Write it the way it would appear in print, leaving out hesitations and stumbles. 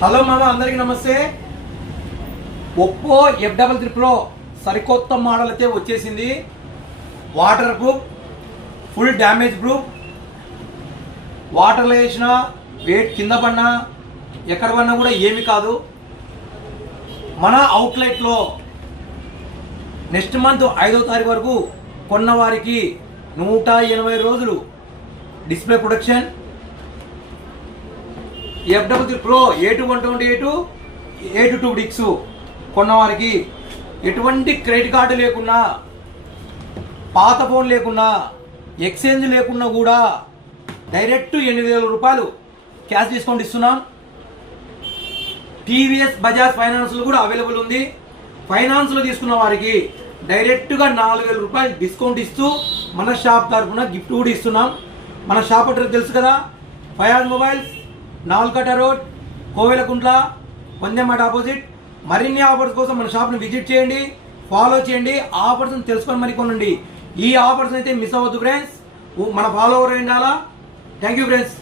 Hello మామ, అందరికీ నమస్తే. ఒప్పో F33 Pro సరికొత్త మోడల్ అయితే వచ్చేసింది. Water proof, full damage proof. వాటర్లో వేసినా, వెయిట్ కింద పడినా, ఎక్కడ పడినా కూడా ఏమి కాదు. మన అవుట్లెట్లో నెక్స్ట్ మంత్ 5వ తారీఖు వరకు కొన్న వారికి 180 రోజులు display protection. F33 Pro A2128 A22 డిక్స్ కొన్నవారికి ఎటువంటి క్రెడిట్ కార్డు లేకున్నా, పాత ఫోన్ లేకున్నా, ఎక్స్చేంజ్ లేకున్నా కూడా డైరెక్ట్ 8,000 రూపాయలు క్యాష్ డిస్కౌంట్ ఇస్తున్నాం. టీవీఎస్ బజాజ్ ఫైనాన్స్లో కూడా అవైలబుల్ ఉంది. ఫైనాన్స్లో తీసుకున్న వారికి డైరెక్ట్గా 4,000 రూపాయలు డిస్కౌంట్ ఇస్తూ మన షాప్ తరఫున గిఫ్ట్ కూడా ఇస్తున్నాం. మన షాప్ అడ్రస్ తెలుసు కదా, ఫయాజ్ మొబైల్స్, నాల్కట రోడ్, కోవెలకుంట్ల, వందేమాట ఆపోజిట్. మరిన్ని ఆఫర్స్ కోసం మన షాప్ని విజిట్ చేయండి, ఫాలో చేయండి, ఆఫర్స్ని తెలుసుకొని మరి కొనండి. ఈ ఆఫర్స్ అయితే మిస్ అవ్వద్దు ఫ్రెండ్స్. మన ఫాలోవర్ ఉండాలా. Thank you friends.